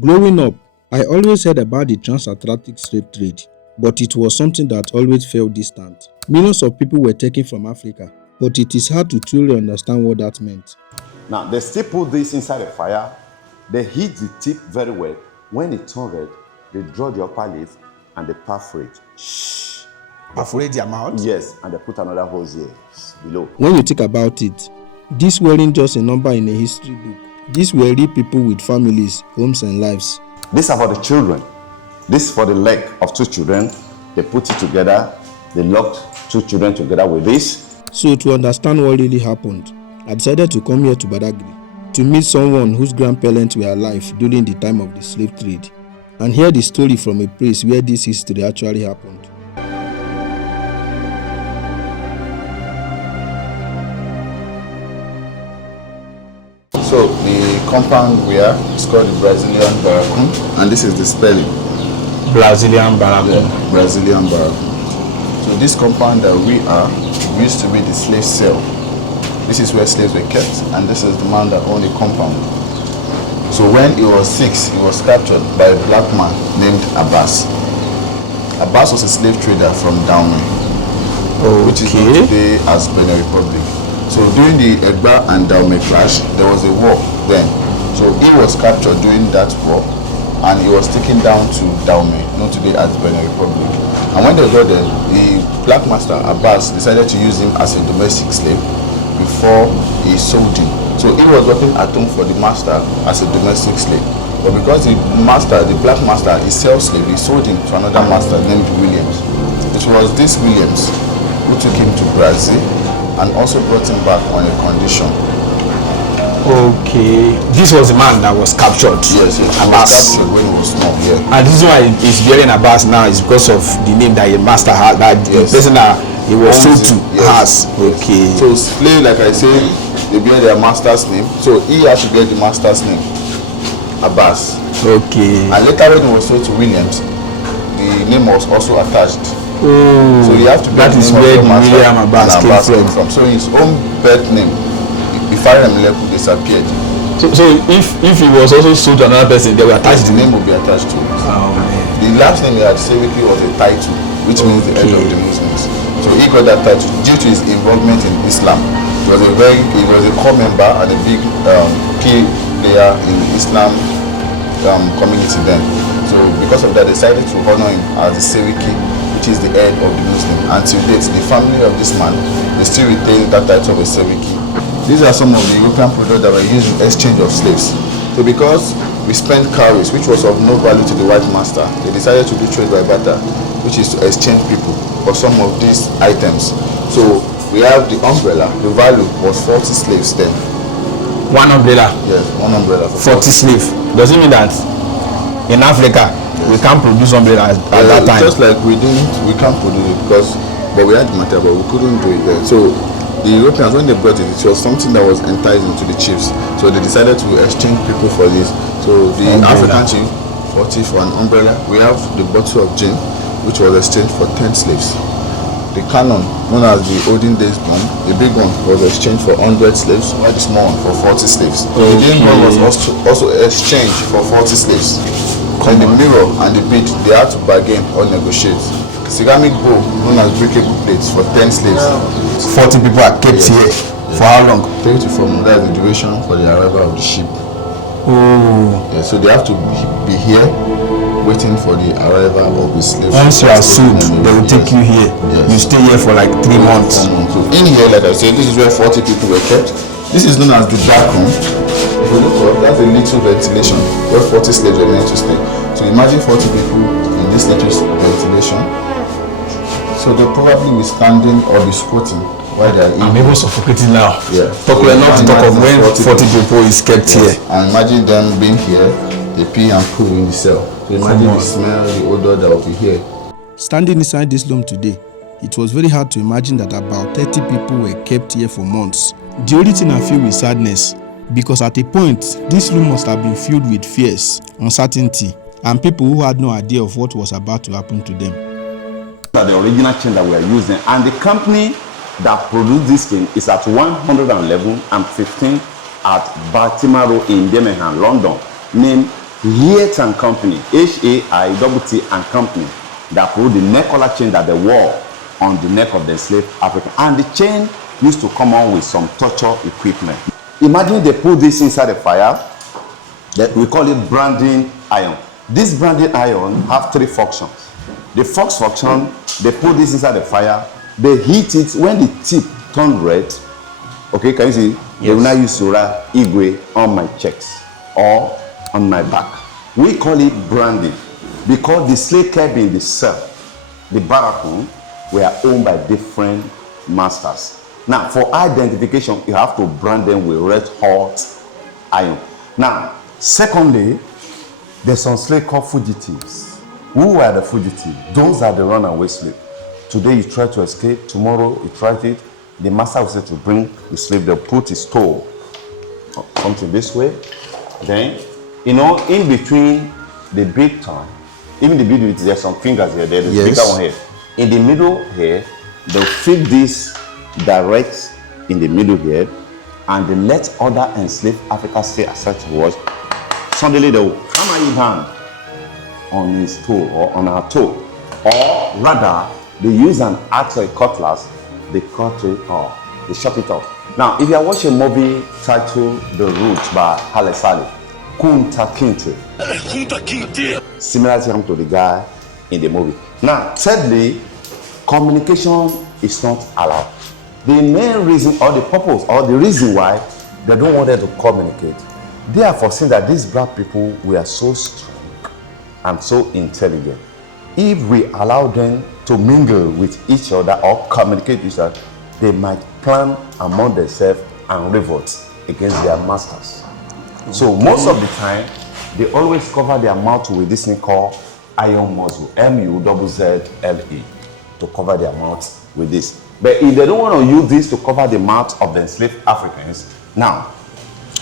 Growing up, I always heard about the transatlantic slave trade, but it was something that always felt distant. Millions of people were taken from Africa, but it is hard to truly understand what that meant. Now, they still put this inside a fire. They heat the tip very well. When it turns red, they draw the upper lid and they perforate. Shh. Perforate their mouth? Yes, and they put another hose here below. When you think about it, these weren't just a number in a history book. These were real people with families, homes, and lives. These are for the children. This is for the leg of two children. They put it together. They locked two children together with this. So to understand what really happened, I decided to come here to Badagry to meet someone whose grandparents were alive during the time of the slave trade and hear the story from a place where this history actually happened. So the compound we are is called the Brazilian Barracoon, and this is the spelling. Brazilian Barracoon. Yeah, Brazilian Barracoon. So this compound that we are used to be the slave cell. This is where slaves were kept, and this is the man that owned the compound. So when he was 6, he was captured by a black man named Abbas. Abbas was a slave trader from Dahomey, which is known today as Benin Republic. So during the Egba and Dahomey clash, there was a war then. So he was captured during that war, and he was taken down to Dahomey, known today as Benin Republic. And when they got there, the black master Abbas decided to use him as a domestic slave before he sold him. So he was working at home for the master as a domestic slave. But because the black master, he sells slave, he sold him to another master named Williams. It was this Williams who took him to Brazil and also brought him back on a condition. Okay, this was the man that was captured. Yes, he Abbas. was captured when he was small. Yeah. And this is why he's bearing Abbas now is because of the name that the master had, that the person that he was sold to has. Okay. So slave, like I said, they bear their master's name. So he had to bear the master's name, Abbas. Okay. And later when he was sold to Williams, the name was also attached. Oh, So you have to bear that the is name where of the master William Abbas and came from. So his own birth name, Ifare Mleku, disappeared. So if he was also sold to another person, they were attached. The name will be attached to it. Oh man. The last name he had Sewiki was a title, which means the head of the Muslims. So he got that title due to his involvement in Islam. He was a core member and a big key player in the Islam community then. So because of that, they decided to honor him as the Sewiki, which is the head of the Muslim. Until date, the family of this man, they still retain that title of a Sewiki. These are some of the European products that were used in exchange of slaves. So because we spent cowries, which was of no value to the white master, they decided to do trade by barter, which is to exchange people for some of these items. So we have the umbrella. The value was 40 slaves then. One umbrella. Yes, one umbrella for 40 slave. Does it mean that in Africa we can't produce umbrella at that time? Just like we can't produce it but we had the material, but we couldn't do it then. So the Europeans, when they brought it, it was something that was enticing to the chiefs. So they decided to exchange people for this. So the African chief, 40 for an umbrella. We have the bottle of gin, which was exchanged for 10 slaves. The cannon, known as the olden days bomb, the big one was exchanged for 100 slaves, while the small one for 40 slaves. The gin one was also exchanged for 40 slaves. And the mirror and the bead, they had to bargain or negotiate. Ceramic bowl, known as breakable plates, for 10 slaves. 40 people are kept here. For how long? 3 to 4 months. That's the duration for the arrival of the ship. Oh. Yeah, so they have to be here waiting for the arrival of the slaves. Once you are sold, they will take you here. Yes. You stay here for like 3 months. So in here, like I said, this is where 40 people were kept. This is known as the dark room. If you look up, that's a little ventilation where 40 slaves were meant to stay. So imagine 40 people in this little ventilation. So they'll probably be standing or be squatting while they are eating. I'm even suffocating now. Yeah. Talk enough to talk of when 40 people is kept here. And imagine them being here, they pee and poo in the cell. So imagine the smell, the odor that will be here. Standing inside this room today, it was very hard to imagine that about 30 people were kept here for months. The only thing I feel is sadness, because at a point, this room must have been filled with fears, uncertainty, and people who had no idea of what was about to happen to them. The original chain that we are using, and the company that produced this chain is at 111 and 15 at Baltimore Road in Birmingham, London, named Yates and Company, H-A-I-T-T and Company, that put the neck collar chain that they wore on the neck of the enslaved African. And the chain used to come on with some torture equipment. Imagine they put this inside the fire, that we call it branding iron. This branding iron have 3 functions. The first function, they put this inside the fire, they heat it. When the tip turn red, okay, can you see? Yes. They will not use Sura Igwe on my checks or on my back. We call it branding because the slave cabin, the cell, the barracoon, were owned by different masters. Now, for identification, you have to brand them with red hot iron. Now, secondly, there's some slave called fugitives. Who are the fugitives? Those are the runaway slaves. Today you try to escape, tomorrow you try it. The master will say to bring the slave, they'll put his toe, something this way. Then, in between the big tongue, even the big, there's some fingers here, there's a bigger one here. In the middle here, they'll fit this direct in the middle here, and they let other enslaved Africans stay aside to watch. Suddenly they will hammer his hand on his toe or on our toe, or rather they use an axe or a cutlass, they cut it off, they chop it off. Now, if you are watching a movie titled The Roots by Haile Saleh, Kunta Kinte, similarly to the guy in the movie. Now, thirdly, communication is not allowed. The main reason or the purpose or the reason why they don't want them to communicate, they are foreseeing that these black people were so strong and so intelligent. If we allow them to mingle with each other or communicate with each other, they might plan among themselves and revolt against their masters. So most of the time, they always cover their mouth with this thing called iron muzzle, M-U-Z-Z-L-E, to cover their mouth with this. But if they don't want to use this to cover the mouth of the enslaved Africans, now,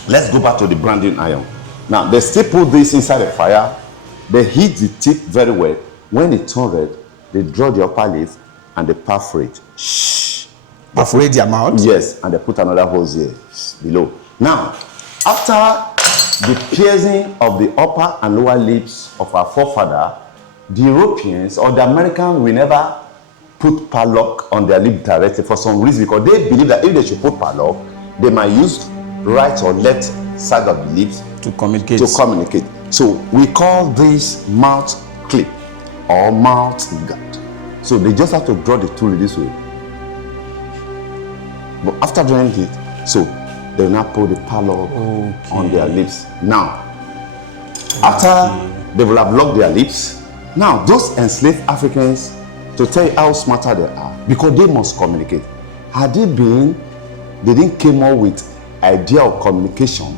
let's go back to the branding iron. Now, they still put this inside the fire. They heat the tip very well. When it turns red, they draw the upper lip and they perforate. Shh. Perforate their mouth? Yes, and they put another hose here below. Now, after the piercing of the upper and lower lips of our forefather, the Europeans or the Americans will never put padlock on their lip directly for some reason, because they believe that if they should put padlock, they might use right or left side of the lips to communicate. So we call this mouth clip or mouth guard. So they just have to draw the tool this way. But after drawing it, so they will now put the padlock on their lips. Now, after they will have locked their lips, now those enslaved Africans, to tell you how smarter they are, because they must communicate. Had it been, they didn't come up with idea of communication,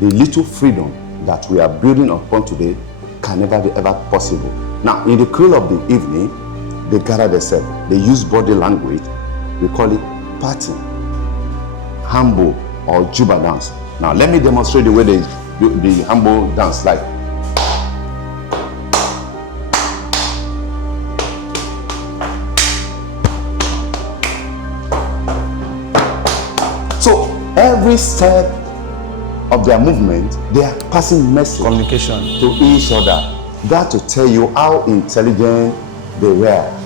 the little freedom that we are building upon today can never be ever possible. Now, in the cool of the evening, they gather themselves. They use body language. We call it parting, hambo, or juba dance. Now, let me demonstrate the way they do the hambo dance like. So every step of their movement, they are passing message, communication to each other. That to tell you how intelligent they were.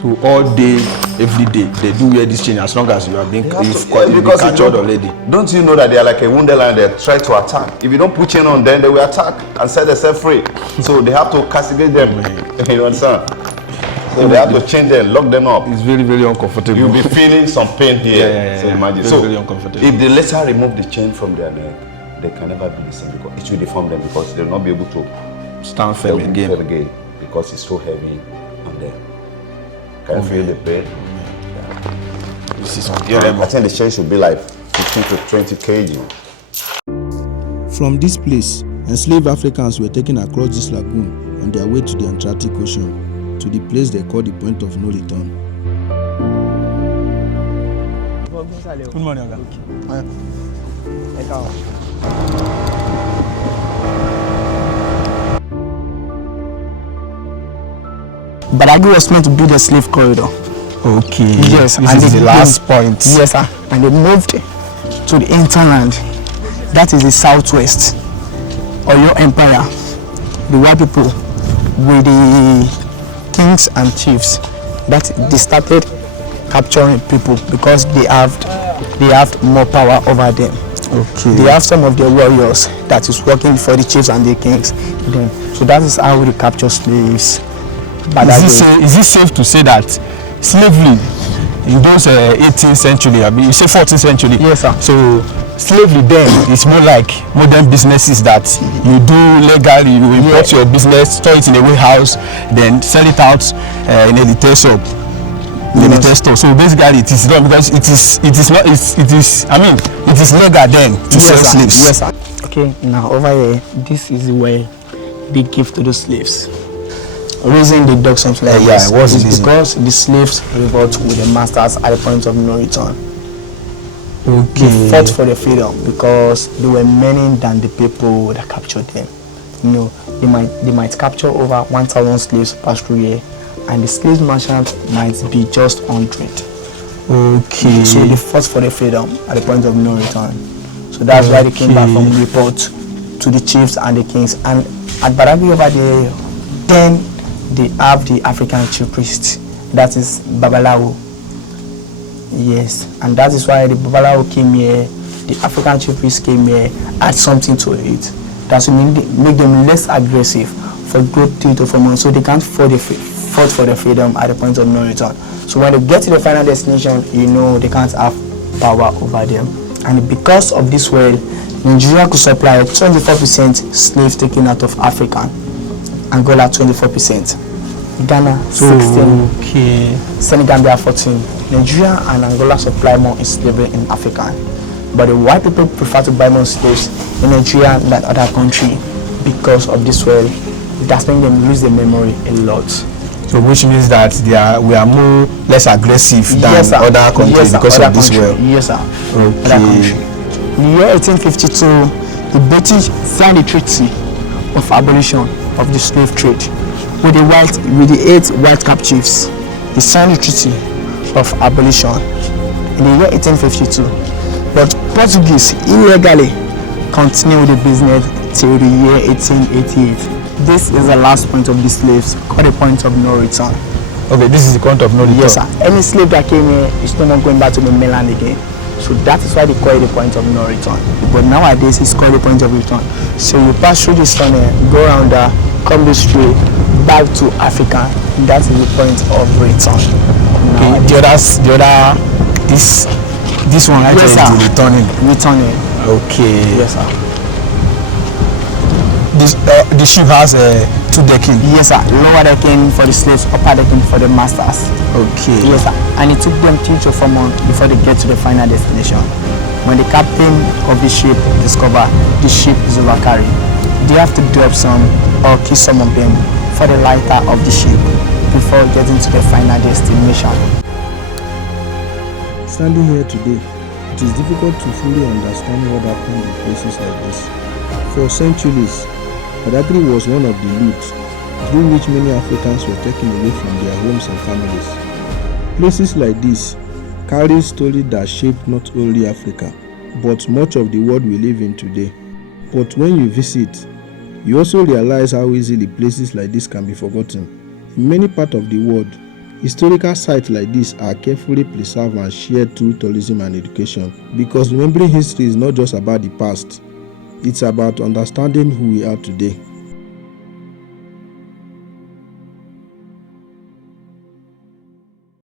So all day, every day, they do wear this chain as long as you have been captured already. Don't you know that they are like a wounded lion? They try to attack. If you don't put chain on them, they will attack and set themselves free. So they have to castigate them. You understand? So they have to chain them, lock them up. It's very, very uncomfortable. You'll be feeling some pain here. Yeah. So imagine. Very, very uncomfortable. If they later remove the chain from their neck, they can never be the same, because it will deform them, because they will not be able to stand firm again, because it's so heavy on them. Can you feel the pain? Yeah. This is unbearable. I think the chain should be like 15 to 20 kg. From this place, enslaved Africans were taken across this lagoon on their way to the Atlantic Ocean, to the place they call the point of no return. Good morning, Oga. Badagry was meant to build a slave corridor. Okay. Yes, this is the last point. Yes, sir. And they moved to the hinterland. That is the southwest. or your empire, the white people with the kings and chiefs, that they started capturing people because they have more power over them. Okay. They have some of their warriors that is working for the chiefs and the kings. Then, so that is how they capture slaves. Is it safe to say that slavery in those 18th century, I mean, you say 14th century? Yes, sir. So slavery then is more like modern businesses that you do legally, you import your business, store it in a warehouse, then sell it out in a retail shop. So basically it is done because it is legal then to sell slaves. Yes, sir. Okay, now over here, this is where they give to the slaves. Reason they dug something like this is because the slaves revolt with the masters at the point of no return. Okay. They fought for their freedom because they were many than the people that captured them. You know, they might capture over 1,000 slaves per year, and the slave merchant might be just 100. Okay. So they fought for their freedom at the point of no return. So that's why they came back from report to the chiefs and the kings. And at Badagry over there, then they have the African chief priest, that is Babalawo. Yes, and that is why the Babalawo came here, the African chief priest came here, add something to it. That's to make them less aggressive for growth 3 to 4 months, so they can't fought for their freedom at the point of no return. So when they get to the final destination, you know they can't have power over them. And because of this well, Nigeria could supply 24% slaves taken out of Africa, Angola 24%, Ghana 16%, Senegal 14%. Nigeria and Angola supply more in slavery in Africa, but the white people prefer to buy more slaves in Nigeria than other country because of this well. That's making them lose their memory a lot. So which means that we are less aggressive than other countries because of this well. Yes, sir. Okay. Other country. In the year 1852, the British signed the Treaty of Abolition of the Slave Trade with the 8 white cap chiefs. They signed the Treaty of Abolition in the year 1852. But Portuguese illegally continued the business till the year 1888. This is the last point of the slaves, called a point of no return. Okay, this is the point of no return. Yes, sir. Any slave that came here is no more going back to the mainland again. So that is why they call it the point of no return. But nowadays it's called the point of return. So you pass through this tunnel, go around there, come this way, back to Africa. That is the point of return. Okay, this one right, yes, here is the returning. Returning. Okay. Yes, sir. The ship has 2 decking. Yes, sir. Lower decking for the slaves, upper decking for the masters. Okay. Yes, sir. And it took them 3 to 4 months before they get to the final destination. When the captain of the ship discover the ship is overcarried, they have to drop some or kill some of them for the lighter of the ship before getting to the final destination. Standing here today, it is difficult to fully understand what happened in places like this. For centuries, Badagry was one of the routes through which many Africans were taken away from their homes and families. Places like this carry stories that shaped not only Africa, but much of the world we live in today. But when you visit, you also realize how easily places like this can be forgotten. In many parts of the world, historical sites like this are carefully preserved and shared through tourism and education, because remembering history is not just about the past, it's about understanding who we are today.